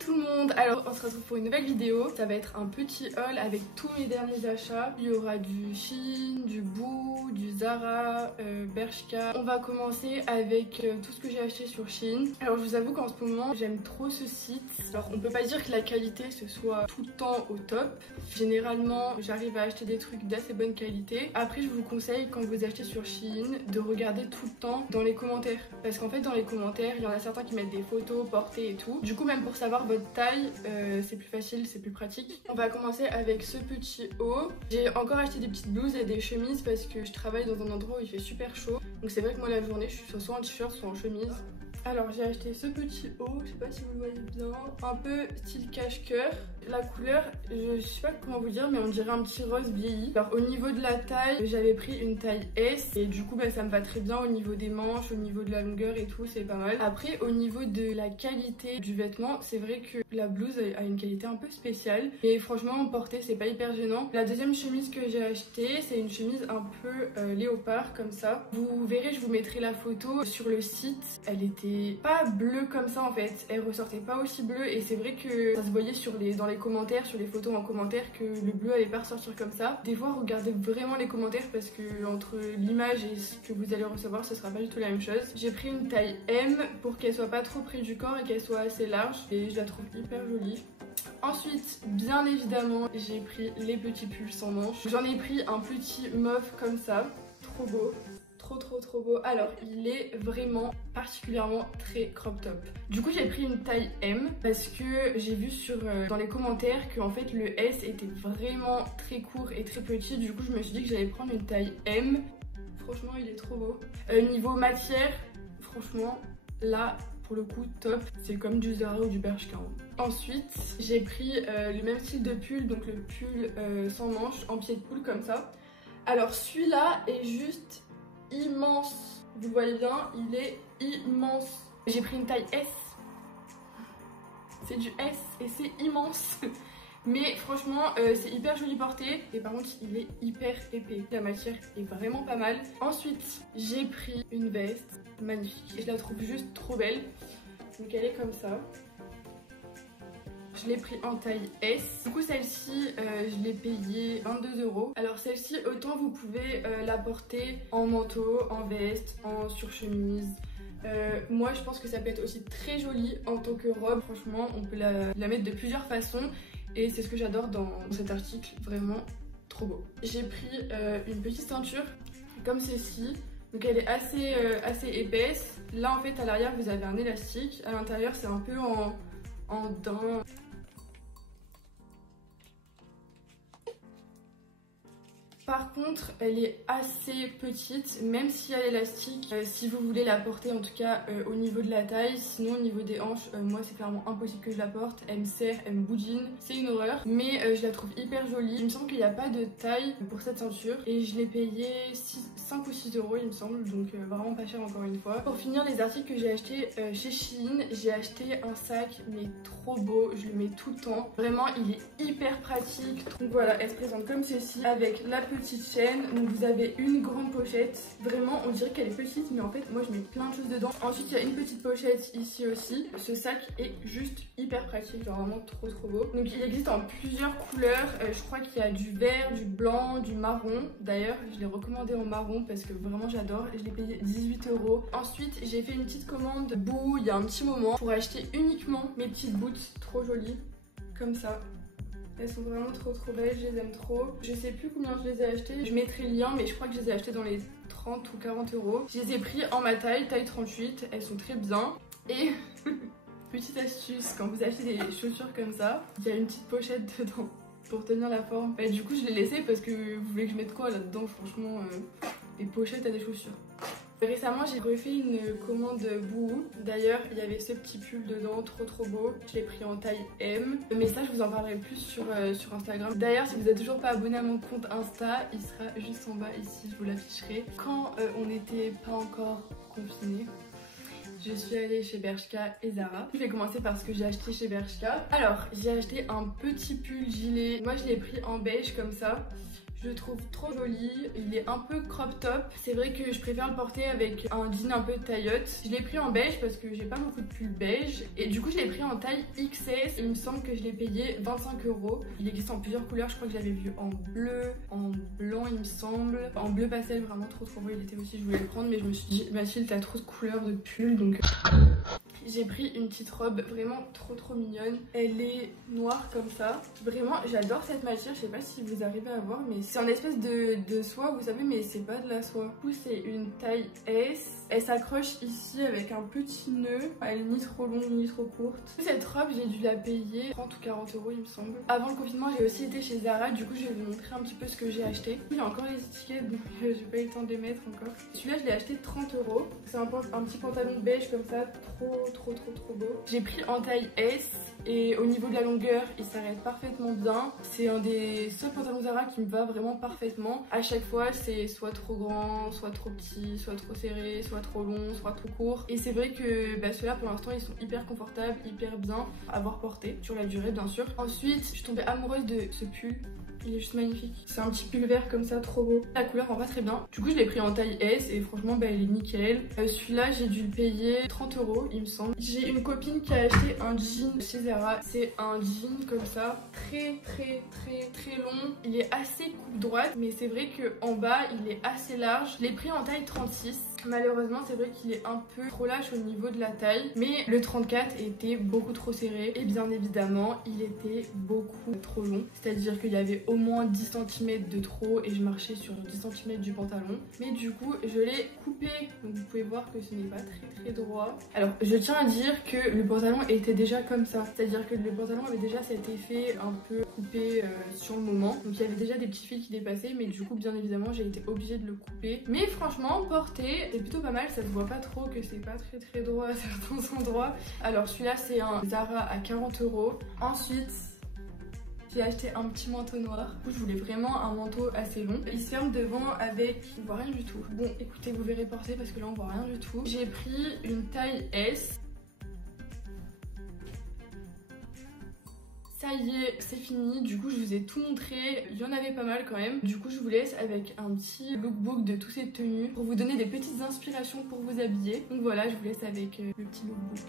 tout le monde, alors on se retrouve pour une nouvelle vidéo. Ça va être un petit haul avec tous mes derniers achats. Il y aura du Shein, du Boo, du Zara, Bershka. On va commencer avec tout ce que j'ai acheté sur Shein. Alors je vous avoue qu'en ce moment j'aime trop ce site. Alors on peut pas dire que la qualité ce soit tout le temps au top. Généralement j'arrive à acheter des trucs d'assez bonne qualité. Après je vous conseille quand vous achetez sur Shein de regarder tout le temps dans les commentaires. Parce qu'en fait dans les commentaires il y en a certains qui mettent des photos portées et tout. Du coup même pour savoir votre taille c'est plus facile, c'est plus pratique. On va commencer avec ce petit haut. J'ai encore acheté des petites blouses et des chemises parce que je travaille dans un endroit où il fait super chaud. Donc c'est vrai que moi la journée je suis soit en t-shirt soit en chemise. Alors j'ai acheté ce petit haut, je sais pas si vous le voyez bien, un peu style cache-cœur. La couleur, je sais pas comment vous dire mais on dirait un petit rose vieilli. Alors au niveau de la taille, j'avais pris une taille S et du coup bah, ça me va très bien au niveau des manches, au niveau de la longueur et tout, c'est pas mal. Après au niveau de la qualité du vêtement, c'est vrai que la blouse a une qualité un peu spéciale et franchement en porter c'est pas hyper gênant. La deuxième chemise que j'ai achetée, c'est une chemise un peu léopard comme ça. Vous verrez, je vous mettrai la photo sur le site. Elle était pas bleue comme ça en fait, elle ressortait pas aussi bleue et c'est vrai que ça se voyait dans les commentaires, sur les photos en commentaire que le bleu allait pas ressortir comme ça. Des fois regardez vraiment les commentaires parce que entre l'image et ce que vous allez recevoir ce sera pas du tout la même chose. J'ai pris une taille M pour qu'elle soit pas trop près du corps et qu'elle soit assez large et je la trouve hyper jolie. Ensuite, bien évidemment, j'ai pris les petits pulls sans manches. J'en ai pris un petit mauve comme ça, trop beau. Trop beau. Alors il est vraiment particulièrement très crop top. Du coup j'ai pris une taille M parce que j'ai vu dans les commentaires que en fait le S était vraiment très court et très petit. Du coup je me suis dit que j'allais prendre une taille M. Franchement il est trop beau. Niveau matière, franchement là pour le coup top, c'est comme du Zara ou du Bershka. Ensuite j'ai pris le même style de pull, donc le pull sans manches en pied de poule comme ça. Alors celui-là est juste immense, vous le voyez bien, il est immense. J'ai pris une taille S, c'est du S et c'est immense. Mais franchement c'est hyper joli porté et par contre il est hyper épais. La matière est vraiment pas mal. Ensuite j'ai pris une veste magnifique et je la trouve juste trop belle. Donc elle est comme ça. Je l'ai pris en taille S. Du coup celle-ci je l'ai payée 22 €. Alors celle-ci autant vous pouvez la porter en manteau, en veste, en surchemise. Moi je pense que ça peut être aussi très joli en tant que robe. Franchement on peut la mettre de plusieurs façons et c'est ce que j'adore dans cet article. Vraiment trop beau. J'ai pris une petite ceinture comme celle-ci. Donc elle est assez épaisse. Là en fait à l'arrière vous avez un élastique. À l'intérieur c'est un peu en daim. Par contre, elle est assez petite, même si elle est élastique, si vous voulez la porter en tout cas au niveau de la taille. Sinon au niveau des hanches, moi c'est clairement impossible que je la porte. Elle me serre, elle me boudine, c'est une horreur. Mais je la trouve hyper jolie. Il me semble qu'il n'y a pas de taille pour cette ceinture. Et je l'ai payée 5 ou 6 € il me semble, donc vraiment pas cher encore une fois. Pour finir les articles que j'ai achetés chez Shein, j'ai acheté un sac mais trop beau, je le mets tout le temps. Vraiment il est hyper pratique. Donc voilà, elle se présente comme ceci avec la petite chaîne. Donc vous avez une grande pochette, vraiment on dirait qu'elle est petite mais en fait moi je mets plein de choses dedans. Ensuite il y a une petite pochette ici aussi. Ce sac est juste hyper pratique, genre vraiment trop beau. Donc il existe en plusieurs couleurs, je crois qu'il y a du vert, du blanc, du marron. D'ailleurs je l'ai recommandé en marron parce que vraiment j'adore. Je l'ai payé 18 €. Ensuite j'ai fait une petite commande Boo il y a un petit moment pour acheter uniquement mes petites boots trop jolies comme ça. Elles sont vraiment trop belles, je les aime trop. Je sais plus combien je les ai achetées, je mettrai le lien mais je crois que je les ai achetées dans les 30 ou 40 €. Je les ai pris en ma taille 38, elles sont très bien. Et petite astuce, quand vous achetez des chaussures comme ça, il y a une petite pochette dedans pour tenir la forme. Et du coup je l'ai laissé parce que vous voulez que je mette quoi là-dedans, franchement, des pochettes à des chaussures. Récemment j'ai refait une commande Boo. D'ailleurs il y avait ce petit pull dedans, trop beau. Je l'ai pris en taille M. Mais ça je vous en parlerai plus sur Instagram. D'ailleurs si vous n'êtes toujours pas abonné à mon compte Insta, il sera juste en bas ici, je vous l'afficherai. Quand on n'était pas encore confiné, je suis allée chez Bershka et Zara. Je vais commencer par ce que j'ai acheté chez Bershka. Alors j'ai acheté un petit pull gilet. Moi je l'ai pris en beige comme ça. Je le trouve trop joli, il est un peu crop top. C'est vrai que je préfère le porter avec un jean un peu taillotte. Je l'ai pris en beige parce que j'ai pas beaucoup de pull beige. Et du coup je l'ai pris en taille XS. Il me semble que je l'ai payé 25 €. Il existe en plusieurs couleurs, je crois que je l'avais vu en bleu, en blanc il me semble. En bleu pastel, vraiment trop beau il était aussi, je voulais le prendre. Mais je me suis dit, Mathilde t'as trop de couleurs de pull donc... J'ai pris une petite robe vraiment trop mignonne. Elle est noire comme ça. Vraiment, j'adore cette matière. Je sais pas si vous arrivez à voir, mais c'est en espèce de soie, vous savez, mais c'est pas de la soie. Du coup, c'est une taille S. Elle s'accroche ici avec un petit nœud. Elle est ni trop longue ni trop courte. Cette robe, j'ai dû la payer 30 ou 40 € il me semble. Avant le confinement, j'ai aussi été chez Zara. Du coup, je vais vous montrer un petit peu ce que j'ai acheté. Il y a encore les étiquettes, donc j'ai pas eu le temps de les mettre encore. Celui-là, je l'ai acheté 30 €. C'est un petit pantalon beige comme ça, trop beau. J'ai pris en taille S et au niveau de la longueur, il s'arrête parfaitement bien. C'est un des seuls pantalons Zara qui me va vraiment parfaitement. À chaque fois, c'est soit trop grand, soit trop petit, soit trop serré, soit trop long, soit trop court. Et c'est vrai que ceux-là, pour l'instant, ils sont hyper confortables, hyper bien à avoir porté sur la durée, bien sûr. Ensuite, je suis tombée amoureuse de ce pull. Il est juste magnifique. C'est un petit pull vert comme ça, trop beau. La couleur rend pas très bien. Du coup, je l'ai pris en taille S et franchement, il est nickel. Celui-là, j'ai dû le payer 30 €, il me semble. J'ai une copine qui a acheté un jean chez Zara. C'est un jean comme ça, très long. Il est assez coupe droite, mais c'est vrai que en bas, il est assez large. Je l'ai pris en taille 36. Malheureusement, c'est vrai qu'il est un peu trop lâche au niveau de la taille, mais le 34 était beaucoup trop serré et bien évidemment, il était beaucoup trop long. C'est-à-dire qu'il y avait au moins 10 cm de trop et je marchais sur 10 cm du pantalon. Mais du coup, je l'ai coupé. Donc vous pouvez voir que ce n'est pas très droit. Alors, je tiens à dire que le pantalon était déjà comme ça. C'est-à-dire que le pantalon avait déjà cet effet un peu coupé sur le moment. Donc il y avait déjà des petits fils qui dépassaient, mais du coup, bien évidemment, j'ai été obligée de le couper. Mais franchement, porté, c'est plutôt pas mal, ça se voit pas trop que c'est pas très droit à certains endroits. Alors celui-là c'est un Zara à 40 €. Ensuite j'ai acheté un petit manteau noir. Du coup, je voulais vraiment un manteau assez long. Il se ferme devant avec... On voit rien du tout. Bon écoutez, vous verrez porter parce que là on voit rien du tout. J'ai pris une taille S. Ça y est, c'est fini. Du coup, je vous ai tout montré. Il y en avait pas mal quand même. Du coup, je vous laisse avec un petit lookbook de toutes ces tenues pour vous donner des petites inspirations pour vous habiller. Donc voilà, je vous laisse avec le petit lookbook.